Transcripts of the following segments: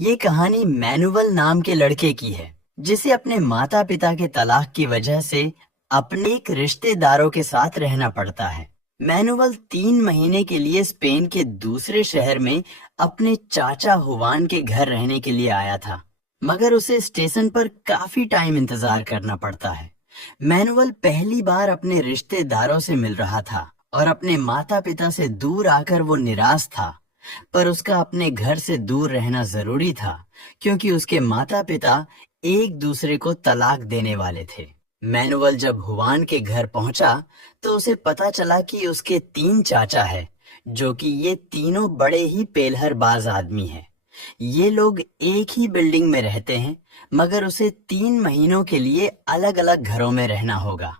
ये कहानी मैनुअल नाम के लड़के की है, जिसे अपने माता पिता के तलाक की वजह से अपने एक रिश्तेदारों के साथ रहना पड़ता है। मैनुअल 3 महीने के लिए स्पेन के दूसरे शहर में अपने चाचा हुवान के घर रहने के लिए आया था, मगर उसे स्टेशन पर काफी टाइम इंतजार करना पड़ता है। मैनुअल पहली बार अपने रिश्तेदारों से मिल रहा था और अपने माता पिता से दूर आकर वो निराश था। पर उसका अपने घर से दूर रहना जरूरी था, क्योंकि उसके माता पिता एक दूसरे को तलाक देने वाले थे। मैनुअल जब हुवान के घर पहुंचा तो उसे पता चला कि उसके 3 चाचा है, जो कि ये तीनों बड़े ही पेलहरबाज आदमी हैं। ये लोग एक ही बिल्डिंग में रहते हैं, मगर उसे 3 महीनों के लिए अलग अलग घरों में रहना होगा।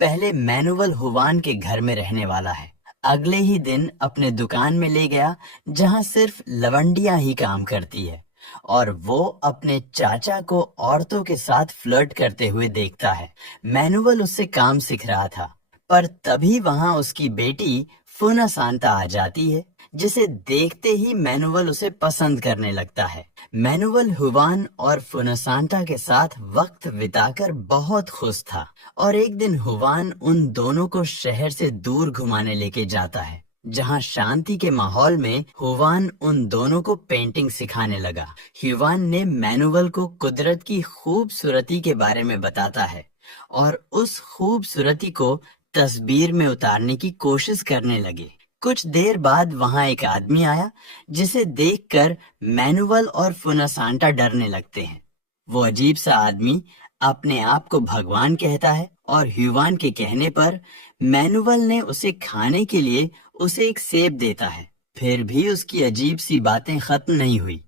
पहले मैनुअल हुवान के घर में रहने वाला है। अगले ही दिन अपने दुकान में ले गया, जहां सिर्फ लवंडियां ही काम करती है, और वो अपने चाचा को औरतों के साथ फ्लर्ट करते हुए देखता है। मैनुअल उससे काम सीख रहा था, पर तभी वहां उसकी बेटी फुना सांता आ जाती है, जिसे देखते ही मैनुअल उसे पसंद करने लगता है। मैनुअल हुवान और फुनासांटा के साथ वक्त बिताकर बहुत खुश था, और एक दिन हुवान उन दोनों को शहर से दूर घुमाने लेके जाता है, जहां शांति के माहौल में हुवान उन दोनों को पेंटिंग सिखाने लगा। हुवान ने मैनुअल को कुदरत की खूबसूरती के बारे में बताता है, और उस खूबसूरती को तस्वीर में उतारने की कोशिश करने लगे। कुछ देर बाद वहां एक आदमी आया, जिसे देखकर मैनुअल और फुनासांटा डरने लगते हैं। वो अजीब सा आदमी अपने आप को भगवान कहता है, और हुवान के कहने पर मैनुअल ने उसे खाने के लिए उसे एक सेब देता है। फिर भी उसकी अजीब सी बातें खत्म नहीं हुई,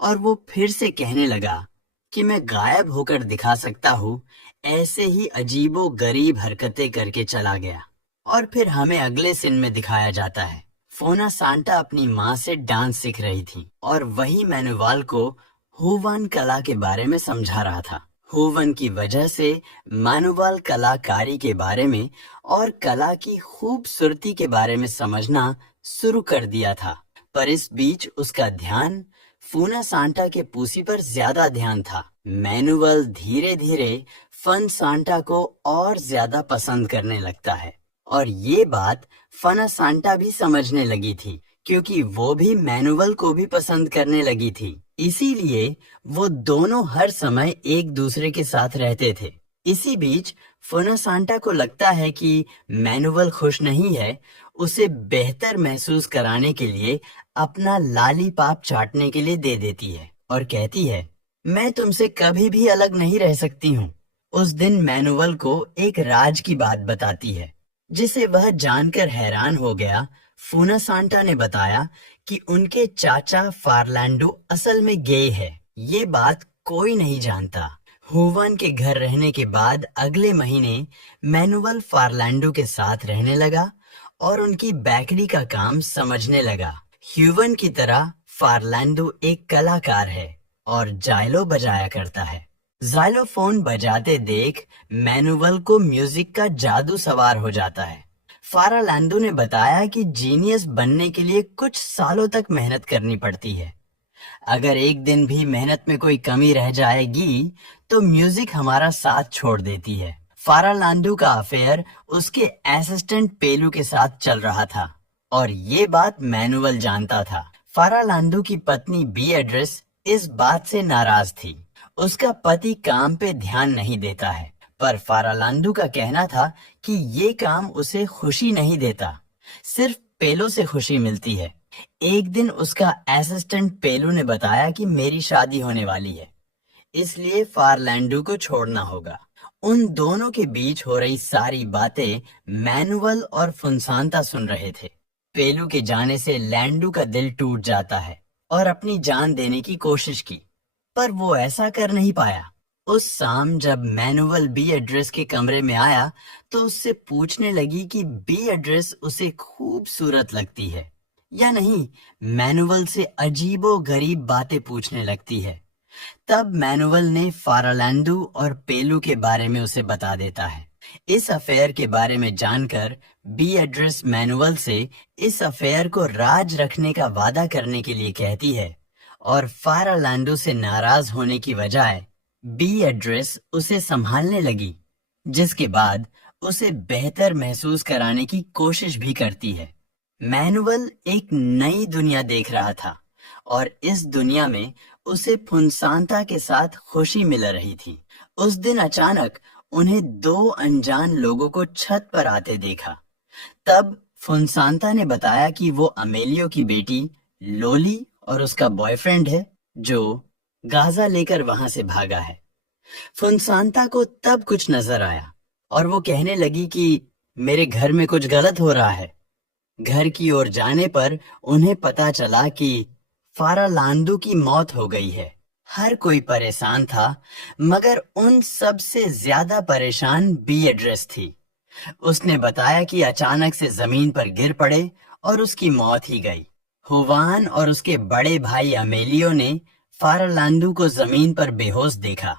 और वो फिर से कहने लगा कि मैं गायब होकर दिखा सकता हूँ। ऐसे ही अजीबो गरीब हरकतें करके चला गया। और फिर हमें अगले सीन में दिखाया जाता है, फोना सांता अपनी माँ से डांस सीख रही थी, और वही मैनुअल को हुवान कला के बारे में समझा रहा था। हुवन की वजह से मैनुअल कलाकारी के बारे में और कला की खूबसूरती के बारे में समझना शुरू कर दिया था, पर इस बीच उसका ध्यान फूना सांता के पूसी पर ज्यादा ध्यान था। मैनुअल धीरे धीरे फन सांता को और ज्यादा पसंद करने लगता है, और ये बात फना सांता भी समझने लगी थी, क्योंकि वो भी मैनुअल को भी पसंद करने लगी थी। इसीलिए वो दोनों हर समय एक दूसरे के साथ रहते थे। इसी बीच फना सांता को लगता है कि मैनुअल खुश नहीं है। उसे बेहतर महसूस कराने के लिए अपना लॉलीपॉप चाटने के लिए दे देती है, और कहती है, मैं तुमसे कभी भी अलग नहीं रह सकती हूँ। उस दिन मैनुअल को एक राज की बात बताती है, जिसे वह जानकर हैरान हो गया। फूना सांता ने बताया कि उनके चाचा फार्लैंडो असल में गे है। ये बात कोई नहीं जानता। हुवान के घर रहने के बाद अगले महीने मैनुअल फार्लैंडो के साथ रहने लगा और उनकी बेकरी का काम समझने लगा। ह्यूवन की तरह फार्लैंडो एक कलाकार है और जाइलो बजाया करता है। जाइलोफोन बजाते देख मैनुअल को म्यूजिक का जादू सवार हो जाता है। फार्लैंडो ने बताया कि जीनियस बनने के लिए कुछ सालों तक मेहनत करनी पड़ती है। अगर एक दिन भी मेहनत में कोई कमी रह जाएगी तो म्यूजिक हमारा साथ छोड़ देती है। फार्लैंडो का अफेयर उसके असिस्टेंट पेलू के साथ चल रहा था, और ये बात मैनुअल जानता था। फार्लैंडो की पत्नी बीएड्रेस इस बात से नाराज थी। उसका पति काम पे ध्यान नहीं देता है, पर फार्लैंडो का कहना था कि ये काम उसे खुशी नहीं देता, सिर्फ पेलो से खुशी मिलती है। एक दिन उसका असिस्टेंट पेलू ने बताया कि मेरी शादी होने वाली है, इसलिए फार्लैंडो को छोड़ना होगा। उन दोनों के बीच हो रही सारी बातें मैनुअल और फुनसांता सुन रहे थे। पेलू के जाने से लैंडू का दिल टूट जाता है और अपनी जान देने की कोशिश की, पर वो ऐसा कर नहीं पाया। उस शाम जब मैनुअल बीएड्रेस के कमरे में आया तो उससे पूछने लगी कि बीएड्रेस उसे खूबसूरत लगती है या नहीं। मैनुअल से अजीबो गरीब बातें पूछने लगती है। तब मैनुअल ने फार्लैंडो और पेलू के बारे में उसे बता देता है। इस अफेयर के बारे में जानकर बीएड्रेस मैनुअल से इस अफेयर को राज रखने का वादा करने के लिए कहती है, और फारालांडो से नाराज होने की बजाय बीएड्रेस उसे संभालने लगी, जिसके बाद उसे बेहतर महसूस कराने की कोशिश भी करती है। मैनुअल एक नई दुनिया देख रहा था और इस दुनिया में उसे फुनसांता के साथ खुशी मिल रही थी। उस दिन अचानक उन्हें दो अनजान लोगों को छत पर आते देखा। तब फुनसांता ने बताया कि वो अमेलियो की बेटी लोली और उसका बॉयफ्रेंड है, जो गाजा लेकर वहां से भागा है। फुनसांता को तब कुछ नजर आया और वो कहने लगी कि मेरे घर में कुछ गलत हो रहा है। घर की ओर जाने पर उन्हें पता चला कि फारालांडो की मौत हो गई है। हर कोई परेशान था, मगर उन सब से ज्यादा परेशान बीएड्रेस थी। उसने बताया कि अचानक से जमीन पर गिर पड़े और उसकी मौत ही गई। हुवान और उसके बड़े भाई अमेलियो ने फारालांडो को जमीन पर बेहोश देखा।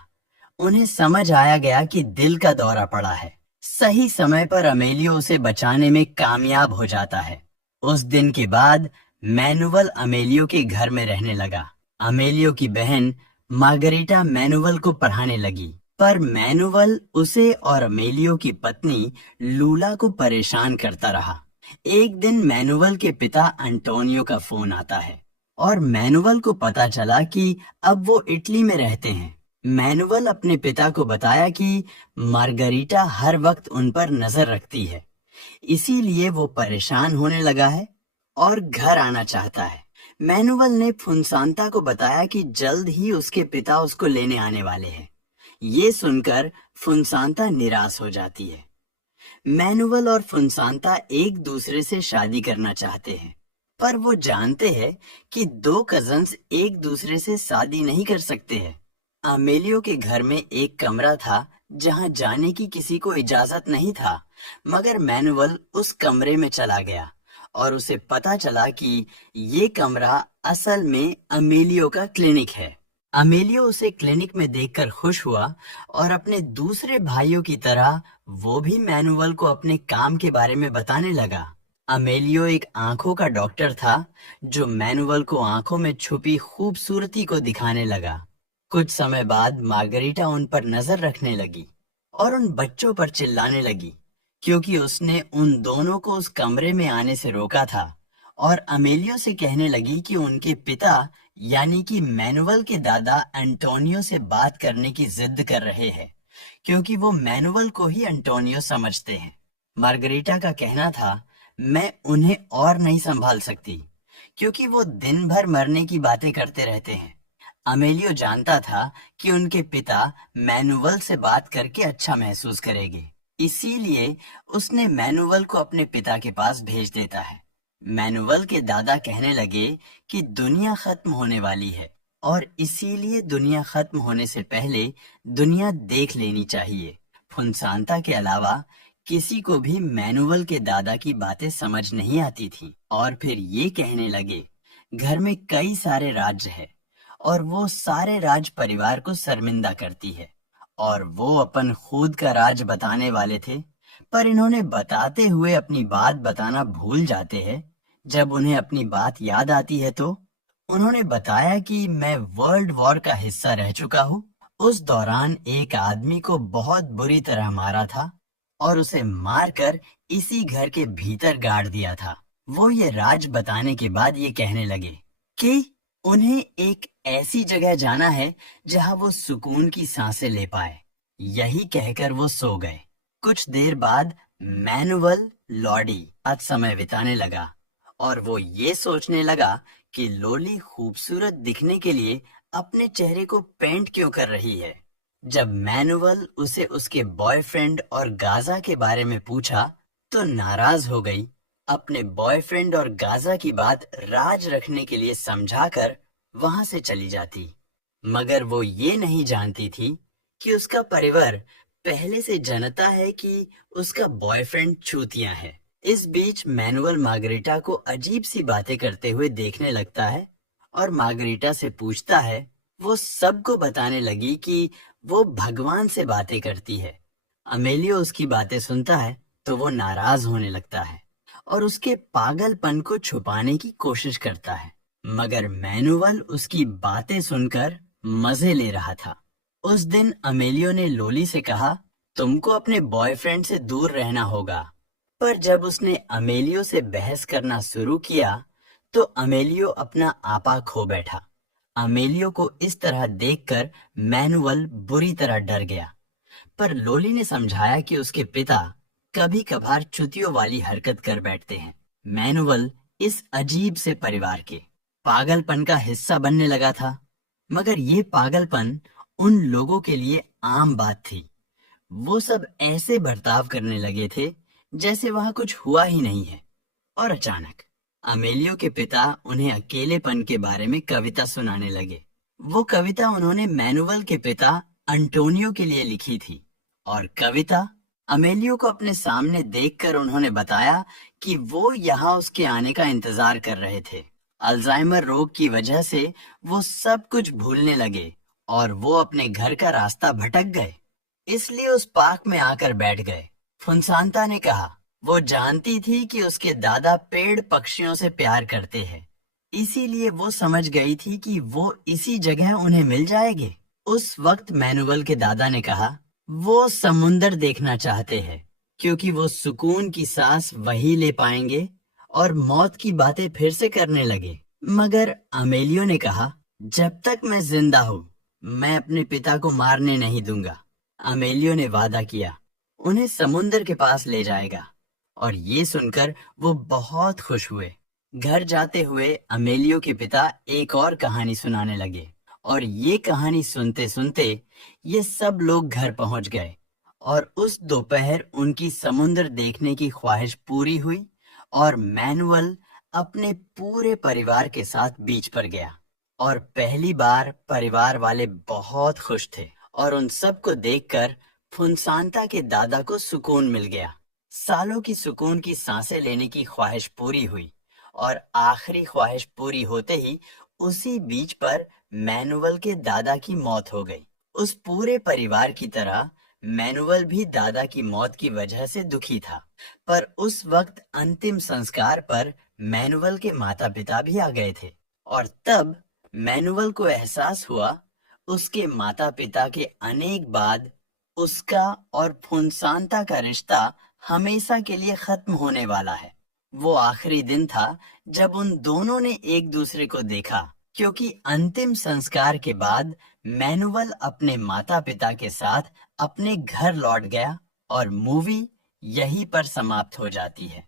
उन्हें समझ आया गया कि दिल का दौरा पड़ा है। सही समय पर अमेलियो उसे बचाने में कामयाब हो जाता है। उस दिन के बाद मैनुअल अमेलियो के घर में रहने लगा। अमेलियो की बहन मार्गरीटा मैनुअल को पढ़ाने लगी, पर मैनुअल उसे और अमेलियो की पत्नी लूला को परेशान करता रहा। एक दिन मैनुअल के पिता अंटोनियो का फोन आता है और मैनुअल को पता चला कि अब वो इटली में रहते हैं। मैनुअल अपने पिता को बताया कि मार्गरीटा हर वक्त उन पर नजर रखती है, इसीलिए वो परेशान होने लगा है और घर आना चाहता है। मैनुअल ने फुनसांता को बताया कि जल्द ही उसके पिता उसको लेने आने वाले हैं। ये सुनकर फुनसांता निराश हो जाती है। मैनुअल और फुनसांता एक दूसरे से शादी करना चाहते हैं, पर वो जानते हैं कि दो कजन्स एक दूसरे से शादी नहीं कर सकते हैं। अमेलियो के घर में एक कमरा था जहां जाने की किसी को इजाजत नहीं था, मगर मैनुअल उस कमरे में चला गया और उसे पता चला कि ये कमरा असल में अमेलियो का क्लिनिक है। अमेलियो उसे क्लिनिक में देखकर खुश हुआ और अपने दूसरे भाइयों की तरह वो भी मैनुअल को अपने काम के बारे में बताने लगा। अमेलियो एक आंखों का डॉक्टर था जो मैनुअल को आंखों में छुपी खूबसूरती को दिखाने लगा। कुछ समय बाद मार्गरीटा उन पर नजर रखने लगी और उन बच्चों पर चिल्लाने लगी, क्योंकि उसने उन दोनों को उस कमरे में आने से रोका था, और अमेलियो से कहने लगी कि उनके पिता यानी कि मैनुअल के दादा एंटोनियो से बात करने की जिद कर रहे हैं, क्योंकि वो मैनुअल को ही एंटोनियो समझते हैं। मार्गरीटा का कहना था, मैं उन्हें और नहीं संभाल सकती, क्योंकि वो दिन भर मरने की बातें करते रहते हैं। अमेलियो जानता था कि उनके पिता मैनुअल से बात करके अच्छा महसूस करेंगे, इसीलिए उसने मैनुअल को अपने पिता के पास भेज देता है। मैनुअल के दादा कहने लगे कि दुनिया खत्म होने वाली है और इसीलिए दुनिया खत्म होने से पहले दुनिया देख लेनी चाहिए। फुनसांता के अलावा किसी को भी मैनुअल के दादा की बातें समझ नहीं आती थी, और फिर ये कहने लगे, घर में कई सारे राज्य है और वो सारे राज परिवार को शर्मिंदा करती है, और वो अपन खुद का राज बताने वाले थे, पर इन्होंने बताते हुए अपनी बात बताना भूल जाते हैं। जब उन्हें अपनी बात याद आती है तो उन्होंने बताया कि मैं वर्ल्ड वॉर का हिस्सा रह चुका हूँ। उस दौरान एक आदमी को बहुत बुरी तरह मारा था और उसे मारकर इसी घर के भीतर गाड़ दिया था। वो ये राज बताने के बाद ये कहने लगे कि उन्हें एक ऐसी जगह जाना है जहां वो सुकून की सांसें ले पाए। यही कहकर वो सो गए। कुछ देर बाद मैनुअल लॉडी आज समय बिताने लगा और वो ये सोचने लगा कि लोली खूबसूरत दिखने के लिए अपने चेहरे को पेंट क्यों कर रही है। जब मैनुअल उसे उसके बॉयफ्रेंड और गाजा के बारे में पूछा तो नाराज हो गई। अपने बॉयफ्रेंड और गाजा की बात राज रखने के लिए समझाकर वहां से चली जाती, मगर वो ये नहीं जानती थी कि उसका परिवार पहले से जानता है कि उसका बॉयफ्रेंड चूतिया है। इस बीच मैनुअल मार्गरीटा को अजीब सी बातें करते हुए देखने लगता है और मार्गरीटा से पूछता है। वो सबको बताने लगी कि वो भगवान से बातें करती है। अमेलियो उसकी बातें सुनता है तो वो नाराज होने लगता है और उसके पागलपन को छुपाने की कोशिश करता है। मगर मैनुअल उसकी बातें सुनकर मजे ले रहा था। उस दिन अमेलियो ने लोली से कहा, तुमको अपने बॉयफ्रेंड से दूर रहना होगा। पर जब उसने अमेलियो से बहस करना शुरू किया तो अमेलियो अपना आपा खो बैठा। अमेलियो को इस तरह देखकर मैनुअल बुरी तरह डर गया। पर लोली ने समझाया कि उसके पिता कभी कभार चुतियों वाली हरकत कर बैठते हैं। मैनुअल इस अजीब से परिवार के पागलपन का हिस्सा बनने लगा था, मगर ये पागलपन उन लोगों के लिए आम बात थी। वो सब ऐसे बर्ताव करने लगे थे जैसे वहां कुछ हुआ ही नहीं है। और अचानक अमेलियो के पिता उन्हें अकेलेपन के बारे में कविता सुनाने लगे। वो कविता उन्होंने मैनुअल के पिता अंटोनियो के लिए लिखी थी। और कविता अमेलियो को अपने सामने देखकर उन्होंने बताया कि वो यहाँ उसके आने का इंतजार कर रहे थे। अल्जाइमर रोग की वजह से वो सब कुछ भूलने लगे और वो अपने घर का रास्ता भटक गए, इसलिए उस पार्क में आकर बैठ गए। फुनसांता ने कहा, वो जानती थी कि उसके दादा पेड़ पक्षियों से प्यार करते हैं, इसीलिए वो समझ गई थी कि वो इसी जगह उन्हें मिल जाएंगे। उस वक्त मैनुअल के दादा ने कहा, वो समुंदर देखना चाहते हैं क्योंकि वो सुकून की सांस वही ले पाएंगे और मौत की बातें फिर से करने लगे। मगर अमेलियो ने कहा, जब तक मैं जिंदा हूँ मैं अपने पिता को मारने नहीं दूंगा। अमेलियो ने वादा किया उन्हें समुंदर के पास ले जाएगा और ये सुनकर वो बहुत खुश हुए। घर जाते हुए अमेलियो के पिता एक और कहानी सुनाने लगे और ये कहानी सुनते सुनते ये सब लोग घर पहुंच गए और उस दोपहर उनकी समुंदर देखने की ख्वाहिश पूरी हुई और मैनुअल अपने पूरे परिवार के साथ बीच पर गया और पहली बार परिवार वाले बहुत खुश थे और उन सब को देखकर फुनसांता के दादा को सुकून मिल गया। सालों की सुकून की सांसें लेने की ख्वाहिश पूरी हुई और आखिरी ख्वाहिश पूरी होते ही उसी बीच पर मैनुअल के दादा की मौत हो गई। उस पूरे परिवार की तरह मैनुअल भी दादा की मौत की वजह से दुखी था, पर उस वक्त अंतिम संस्कार पर मैनुअल के माता पिता भी आ गए थे और तब मैनुअल को एहसास हुआ उसके माता पिता के अनेक बाद उसका और फुनसांता का रिश्ता हमेशा के लिए खत्म होने वाला है। वो आखिरी दिन था जब उन दोनों ने एक दूसरे को देखा, क्योंकि अंतिम संस्कार के बाद मैनुअल अपने माता पिता के साथ अपने घर लौट गया और मूवी यहीं पर समाप्त हो जाती है।